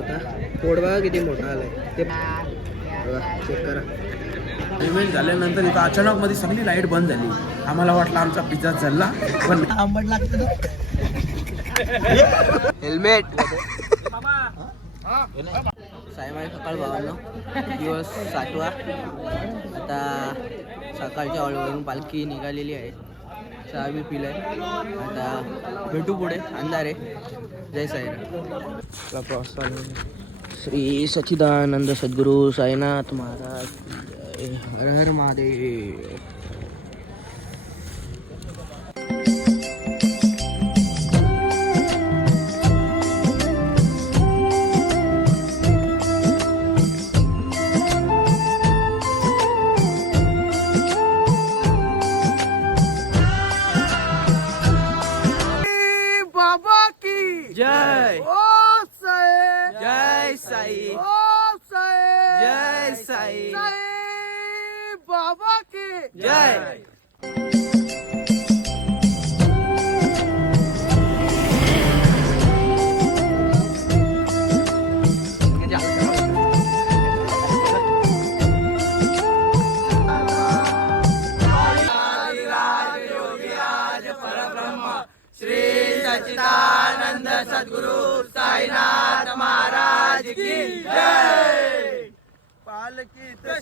होता. बघा किती मोठा आलाय. ते बघा चेक करा. पेमेंट झाल्यानंतर इथं अचानक मध्ये सगळी लाइट बंद झाली. आम्हाला वाटलं आमचा पिझ्झा चालला पण आंबट लागतं हेल्मेट सायमाय सकाळ भावांनो दिवस सातवा. आता सकाळच्या हळूहळू पालखी निघालेली आहे. चहा बी पिलाय. आता भेटू पुढे अंधार. आहे जय साईराम. श्री सच्चिदानंद सद्गुरू साईनाथ महाराज जय हर हर महादेव. जय। सद्गुरु साईनाथ महाराज की जय।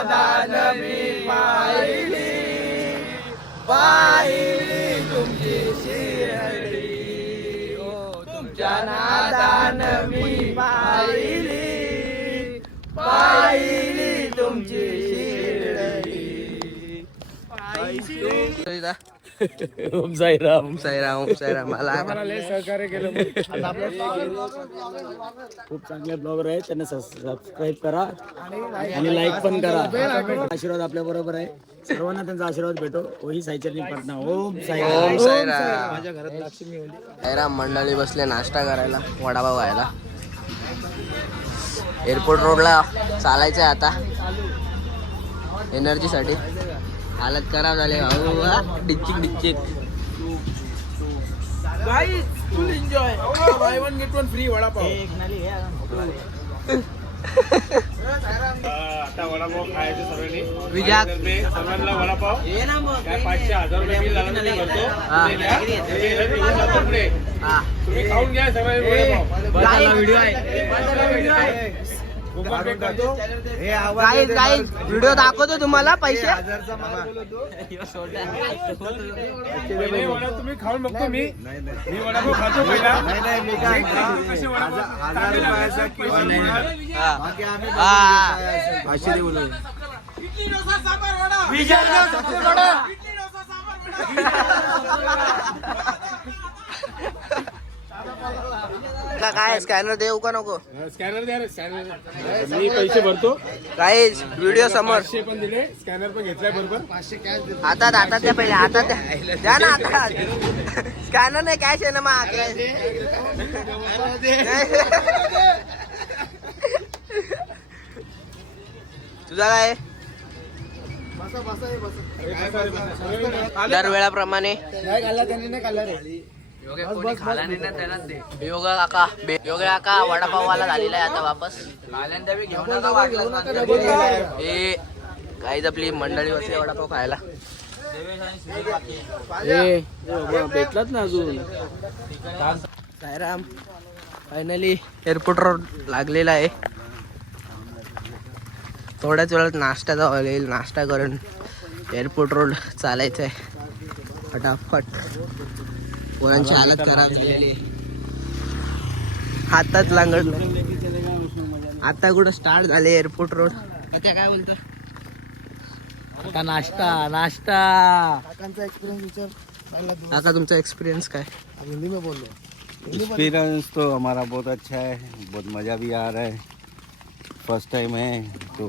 तुझ्या मी पाहिली. पाहिली तुमची शिरडी. तुमच्या ना ओम साईराम. ओम साईराम ओम साईराम. मला सहकार्य केलं. खूप चांगले ब्लॉगर आहेत. त्यांना सबस्क्राईब करा आणि लाईक पण करा. आशीर्वाद आपल्या बरोबर आहे. सर्वांना त्यांचा आशीर्वाद भेटो. ओही साईचरणी पटना ओम ओम साईराम. साईराम. माझ्या घरात लक्ष्मी साईराम मंडळी बसले नाश्ता करायला. वडापाव खायला एअरपोर्ट रोडला चालायचं आहे आता एनर्जीसाठी हालत खराब झाले भाऊ डिच्चिक full enjoy buy one get one free vada pav. आता वडापाव खायचे सर्वांनी सर्वांना वडापाव काय पाचशे हजार रुपये बिल तुम्ही खाऊन घ्या वडापाव. व्हिडिओ आहे. गाईज गाईज व्हिडिओ दाखवतो तुम्हाला पैसे. तुम्ही खाऊन बघतो मी. मी वडापाव खातो पहिला. कसे वडापाव चांगले लागतात, पैसे मिळाल. हा. हा. का काय? स्कॅनर देऊ का नको? स्कॅनर द्या रे, स्कॅनर. मी पैसे भरतो. गाईज व्हिडिओ समोर. पण दिले स्कॅनर पण घेतलाय बरोबर. हातात हातात द्या पहिले हातात द्या द्या ना हातात स्कॅनर नाही कॅश आहे ना मग तुझा काय? दर वेळाप्रमाणे योगा काका योगा काका वडापाववाला झालेला आहे आता वापस. हे काहीच आपली मंडळी बसली वडापाव खायला. भेटलात ना अजून. सायराम फायनली एअरपोर्ट रोड लागलेला आहे. थोड्याच वेळात नाश्ता होईल नाश्ता करून एअरपोर्ट रोड चालायचं आहे फटाफट. पोरांची हालत खराब झालेली. हातात लांगडलं. आता कुठं स्टार्ट झाले एअरपोर्ट रोड त्या काय बोलतो? आता नाश्ता नाश्ता. आता तुमचा एक्सपिरियन्स काय? हिंदी में बोलो एक्सपीरियंस तो हमारा बहुत अच्छा है बहुत मज़ा भी आ रहा है. फर्स्ट टाइम है तो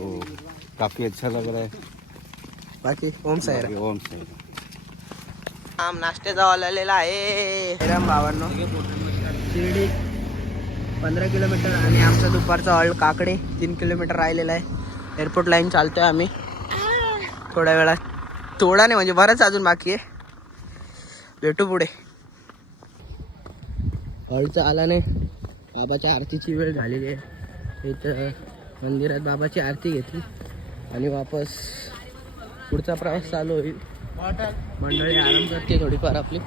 काफ़ी अच्छा लग रहा है. बाकी ओम साहेब ओम से आम नाश्त्याचा आलेला आहे. राम भावांनो शिर्डी पंधरा किलोमीटर आणि आमचा दुपारचा हॉल काकडे तीन किलोमीटर राहिलेला आहे. एअरपोर्ट लाईन चालतो आहे आम्ही. थोड्या वेळात थोडा नाही म्हणजे बरंच अजून बाकी आहे. भेटू पुढे. हॉलचा आला नाही बाबाच्या आरतीची वेळ झालेली आहे. इथं मंदिरात बाबाची आरती घेतली आणि वापस पुढचा प्रवास चालू होईल. मंडळी आराम करते थोडीफार आपली.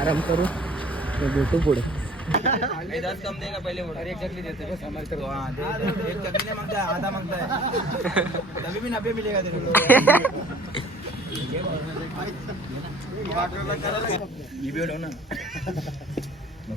आराम करू. भेटू पुढे. दस कम देगा पहले वो एक चकली देते बस हमारे तरफ़ हाँ दे, एक चकली नहीं माँगता आधा माँगता है तभी भी नब्बे मिलेगा तेरे को ये भी ना.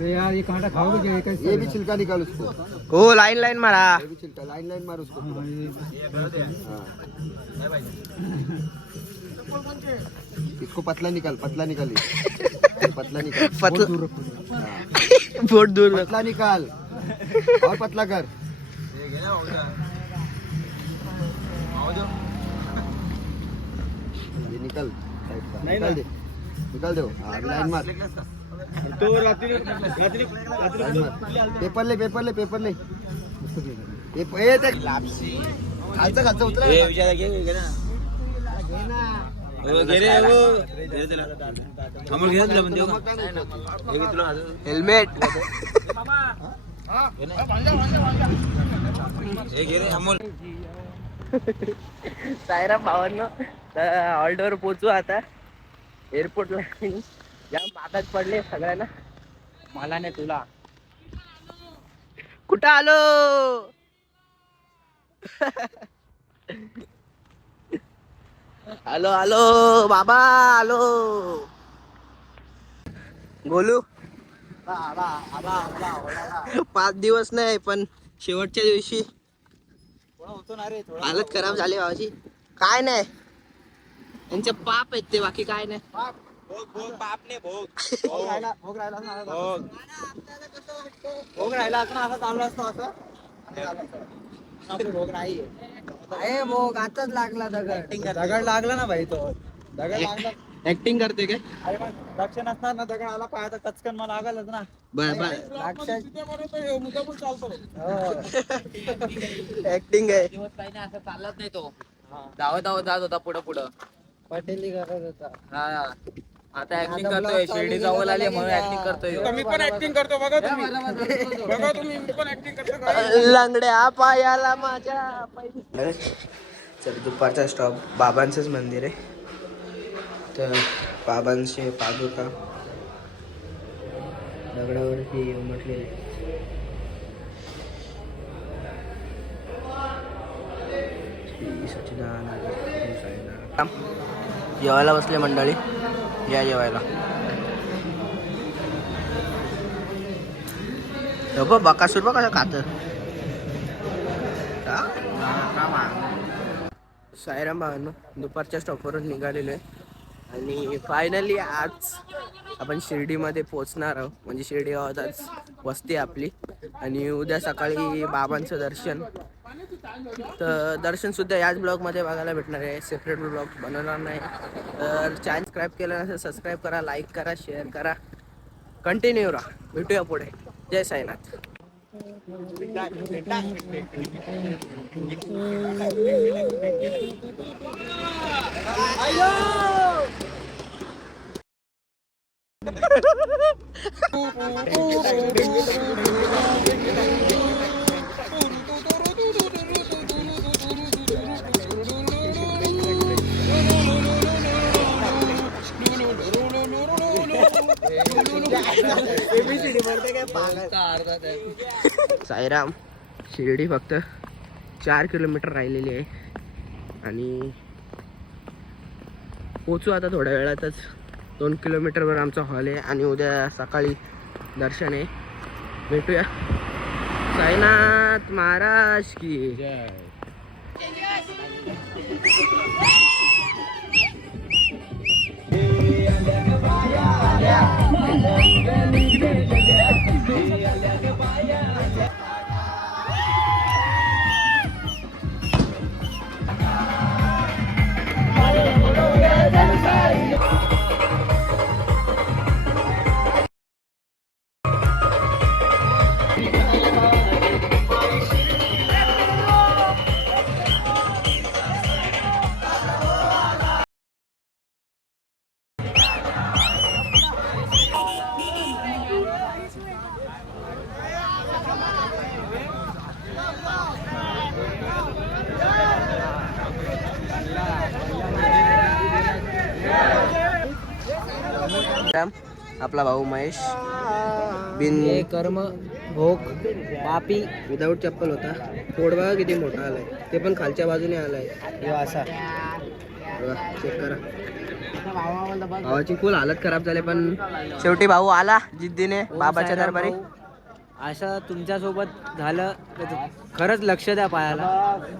यार ये कांटा खाओगे क्या? ये भी छिलका निकाल उसको। हो लाईन लाईन मारा। ये भी छिलका लाइन लाइन मार उसको। पूरा। हाँ। इसको पतला निकाल पतला निकाल पतला निकाल। पतला बहुत दूर पतला निकाल। और पतला कर। ये निकल निकाल दे। निकाल दो हाँ, लाइन मार। लाइन मार पेपर ले पेपर ले पेपर ले. पेपर ए ते खालचं खालचं उतरा. हेल्मेट सायराम भावांनो ऑल्डोवर पोचू आता. एअरपोर्टला जाम बातात पडले सगळ्यांना. मला नाही तुला. कुठं आलो? आलो आलो बाबा आलो गोलू पाच दिवस नाही पण शेवटच्या दिवशी. हालत खराब झाली बाबाची काय नाही. त्यांचे पाप आहेत ते बाकी काय नाही. भोग राहिला असं असा चालला असतो असं. आहे. भोग आताच लागला दगड. दगड लागला ना भाई तो. दगड लागला. ऍक्टिंग करते काय? अरे मग लक्ष नसणार ना दगड आला पायाचा कचकन मला लागलच ना. बर बर. हो. ऍक्टिंग आहे. दिवस काही नाही असं चालत नाही तो. धावत धावत जात होता पुढं पुढं पटेली करत होता. हा. आता ऍक्टिंग करतोय शिर्डी जवळ आली म्हणून ऍक्टिंग करतोय. मी पण ऍक्टिंग करतो बघा तुम्ही. बघा तुम्ही मी पण ऍक्टिंग करतो लंगड्या पायाला माझ्या दुपारचा स्टॉप बाबांचंच मंदिर आहे. तर बाबांचे पादुका. दगडावरती म्हटलेले साईनाथ. जेवायला बसले मंडळी. या जेवायला हो बघ बकासूर बघ कसं खात सायराम भावांनो दुपारच्या स्टॉपवरून निघालेलो आहे आणि फायनली आज आपण शिर्डीमध्ये पोचणार आहोत म्हणजे शिर्डी गावात आज वस्ती आपली आणि उद्या सकाळी बाबांचं दर्शन तर दर्शन सुद्धा याच ब्लॉगमध्ये बघायला भेटणार आहे. सेपरेट ब्लॉग बनवणार नाही. तर चॅनल सबस्क्राईब केलं नसेल सबस्क्राईब करा लाईक करा शेअर करा. कंटिन्यू राहा. भेटूया पुढे. जय साईनाथ. साईराम शिर्डी फक्त चार किलोमीटर राहिलेली आहे. आणि पोचू आता थोड्या वेळातच. दोन किलोमीटरवर आमचा हॉल आहे आणि उद्या सकाळी दर्शन आहे. भेटूया. साईनाथ महाराज की. राम, आपला भाऊ महेश. बिन कर्म भोग पापी. विदाऊट चप्पल होता. बघा किती मोठा आलाय. ते पण खालच्या बाजूने आलाय. यो असा. चेक करा. भावाची फुल हालत खराब झाली पण शेवटी भाऊ आला जिद्दीने बाबाच्या दरबारी. असं तुमच्यासोबत झालं खरंच लक्ष द्या पायाला.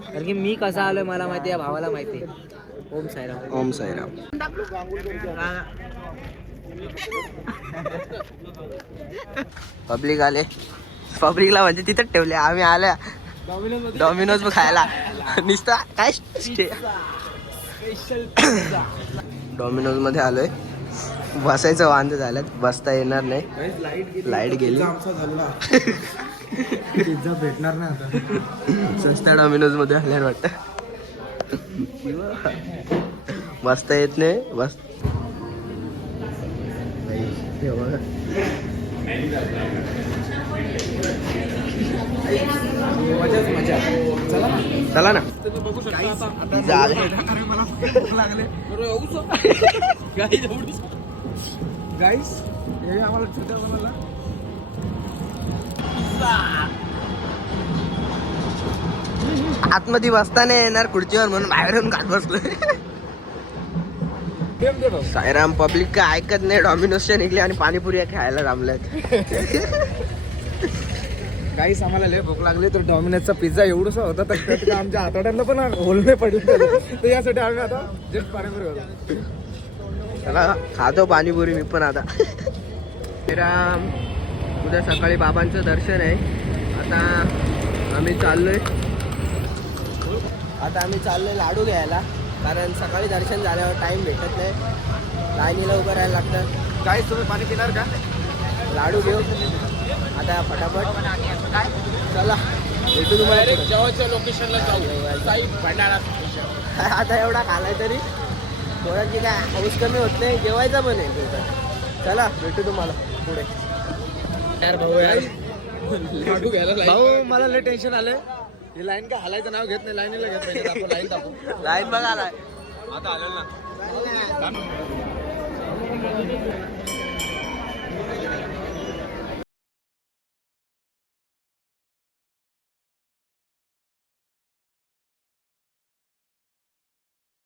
कारण की मी कसा आलोय मला माहिती आहे भावाला माहिती आहे. ओम साईराम. ओम साईराम. पब्लिक आले. पब्लिकला म्हणजे तिथंच ठेवले. आम्ही आल्या. डॉमिनोज खायला. निस्ता काय? डॉमिनोजमध्ये आलोय. बसायचं वांद झालं बसता येणार नाही. लाइट गेली. पिझ्झा भेटणार नाही आता सस्त्या डॉमिनोजमध्ये आल्यावर वाटत. बसता येत नाही. बस हे बघा. चला ना. गाईस हे आम्हाला छोट्या बनवला आतमध्ये बसता नाही येणार खुर्चीवर म्हणून बाहेरून खात बसलोय. साईराम पब्लिक काय ऐकत नाही डॉमिनोजच्या निघले आणि पाणीपुरी खायला थांबल्यात. गाईस आम्हाला लय भूक लागली तर डॉमिनोजचा पिझ्झा एवढसा होता तर आमच्या हाताड्यांना पण होल नाही पडले तर यासाठी आम्ही आता जस्ट पाणीपुरी होतो चला खातो पाणीपुरी मी पण आता. राम उद्या सकाळी बाबांचं दर्शन आहे. आता आम्ही चाललोय. आता आम्ही चाललोय लाडू घ्यायला. कारण सकाळी दर्शन झाल्यावर टाइम भेटत नाही. लाईनीला उभं राहायला लागतं. गाईस तुम्ही पाणी पिणार का? लाडू घेऊ. आता फटाफट. चला. भेटू तुम्हाला. लोकेशनला आता एवढा खालाय तरी. थोड्याची काय हाऊस कमी होत नाही जेवायचा पण आहे. चला भेटू तुम्हाला पुढे. भाऊ मला लय टेन्शन आलंय. ही लाईन का हलायचं नाव घेत नाही लाईनीला घेत नाही आपण लाईन बघा आलाय आता आलेलं ना.